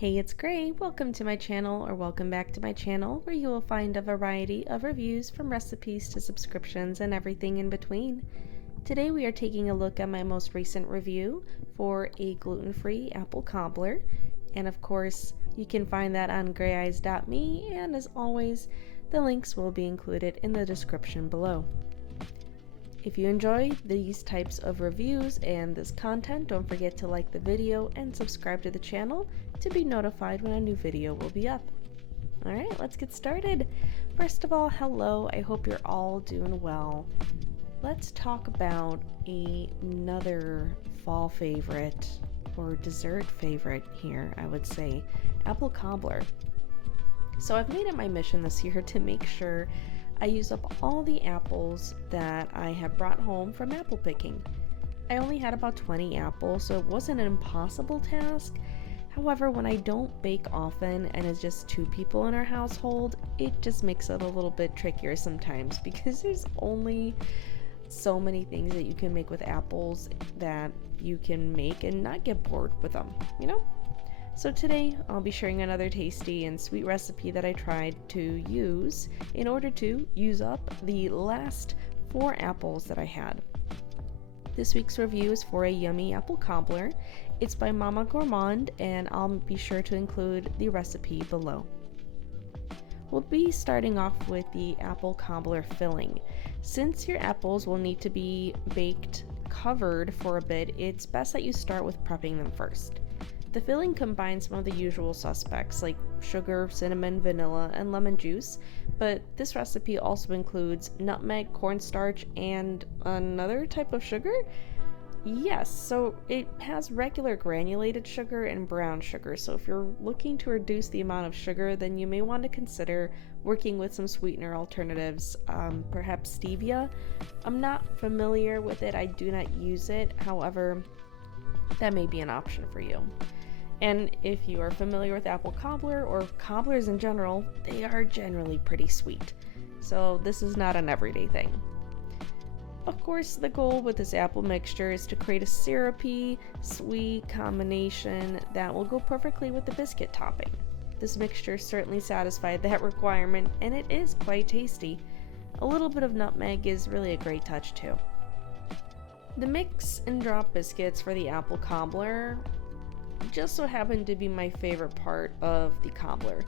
Hey, it's Gray. Welcome to my channel, or welcome back to my channel, where you will find a variety of reviews from recipes to subscriptions and everything in between. Today we are taking a look at my most recent review for a gluten-free apple cobbler, and of course you can find that on grayeyes.me, and as always the links will be included in the description below. If you enjoy these types of reviews and this content, don't forget to like the video and subscribe to the channel to be notified when a new video will be up. Alright, let's get started. First of all, hello, I hope you're all doing well. Let's talk about another fall favorite, or dessert favorite here, I would say, apple cobbler. So I've made it my mission this year to make sure I use up all the apples that I have brought home from apple picking. I only had about 20 apples, so it wasn't an impossible task. However, when I don't bake often and it's just 2 people in our household, it just makes it a little bit trickier sometimes because there's only so many things that you can make with apples that you can make and not get bored with them, you know? So today I'll be sharing another tasty and sweet recipe that I tried to use in order to use up the last 4 apples that I had. This week's review is for a yummy apple cobbler. It's by Mama Gourmand, and I'll be sure to include the recipe below. We'll be starting off with the apple cobbler filling. Since your apples will need to be baked covered for a bit, it's best that you start with prepping them first. The filling combines some of the usual suspects like sugar, cinnamon, vanilla, and lemon juice, but this recipe also includes nutmeg, cornstarch, and another type of sugar? Yes, so it has regular granulated sugar and brown sugar, so if you're looking to reduce the amount of sugar, then you may want to consider working with some sweetener alternatives, perhaps stevia. I'm not familiar with it, I do not use it, however, that may be an option for you. And if you are familiar with apple cobbler or cobblers in general, they are generally pretty sweet. So this is not an everyday thing. Of course, the goal with this apple mixture is to create a syrupy, sweet combination that will go perfectly with the biscuit topping. This mixture certainly satisfied that requirement, and it is quite tasty. A little bit of nutmeg is really a great touch too. The mix and drop biscuits for the apple cobbler just so happened to be my favorite part of the cobbler.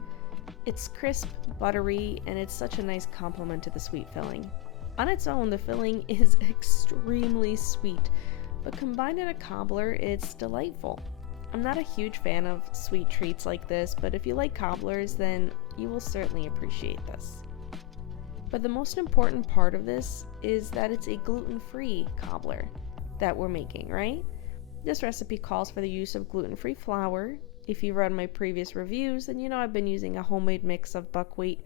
It's crisp, buttery, and it's such a nice complement to the sweet filling. On its own, the filling is extremely sweet, but combined in a cobbler, it's delightful. I'm not a huge fan of sweet treats like this, but if you like cobblers, then you will certainly appreciate this. But the most important part of this is that it's a gluten-free cobbler that we're making, right? This recipe calls for the use of gluten-free flour. If you've read my previous reviews, then you know I've been using a homemade mix of buckwheat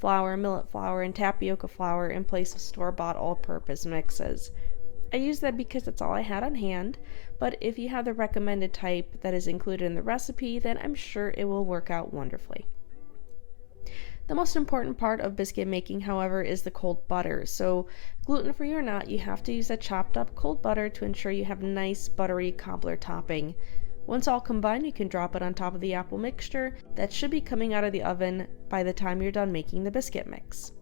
flour, millet flour, and tapioca flour in place of store-bought all-purpose mixes. I use that because that's all I had on hand, but if you have the recommended type that is included in the recipe, then I'm sure it will work out wonderfully. The most important part of biscuit making, however, is the cold butter. So gluten-free or not, you have to use that chopped up cold butter to ensure you have nice buttery cobbler topping. Once all combined, you can drop it on top of the apple mixture that should be coming out of the oven by the time you're done making the biscuit mix.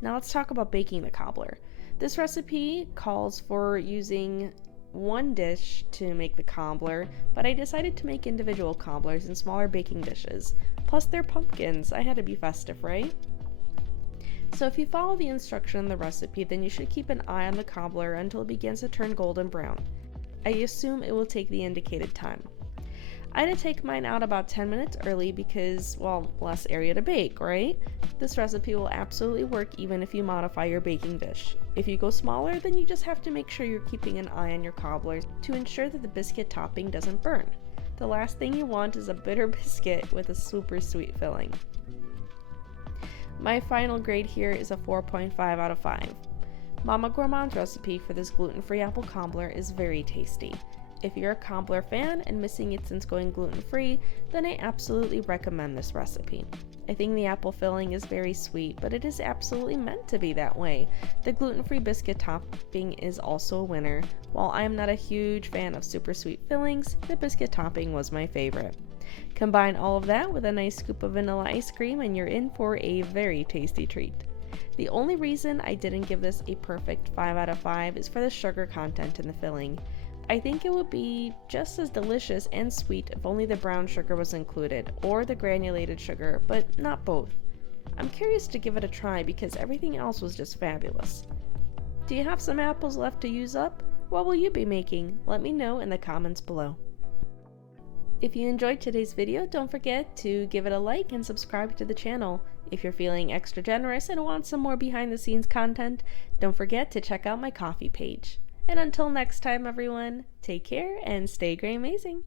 Now let's talk about baking the cobbler. This recipe calls for using 1 dish to make the cobbler, but I decided to make individual cobblers in smaller baking dishes. Plus they're pumpkins, I had to be festive, right? So if you follow the instruction in the recipe, then you should keep an eye on the cobbler until it begins to turn golden brown. I assume it will take the indicated time. I had to take mine out about 10 minutes early because, well, less area to bake, right? This recipe will absolutely work even if you modify your baking dish. If you go smaller, then you just have to make sure you're keeping an eye on your cobblers to ensure that the biscuit topping doesn't burn. The last thing you want is a bitter biscuit with a super sweet filling. My final grade here is a 4.5 out of 5. Mama Gourmand's recipe for this gluten-free apple cobbler is very tasty. If you're a cobbler fan and missing it since going gluten-free, then I absolutely recommend this recipe. I think the apple filling is very sweet, but it is absolutely meant to be that way. The gluten-free biscuit topping is also a winner. While I am not a huge fan of super sweet fillings, the biscuit topping was my favorite. Combine all of that with a nice scoop of vanilla ice cream and you're in for a very tasty treat. The only reason I didn't give this a perfect 5 out of 5 is for the sugar content in the filling. I think it would be just as delicious and sweet if only the brown sugar was included, or the granulated sugar, but not both. I'm curious to give it a try because everything else was just fabulous. Do you have some apples left to use up? What will you be making? Let me know in the comments below. If you enjoyed today's video, don't forget to give it a like and subscribe to the channel. If you're feeling extra generous and want some more behind the scenes content, don't forget to check out my Ko-fi page. And until next time everyone, take care and stay Gray Amazing!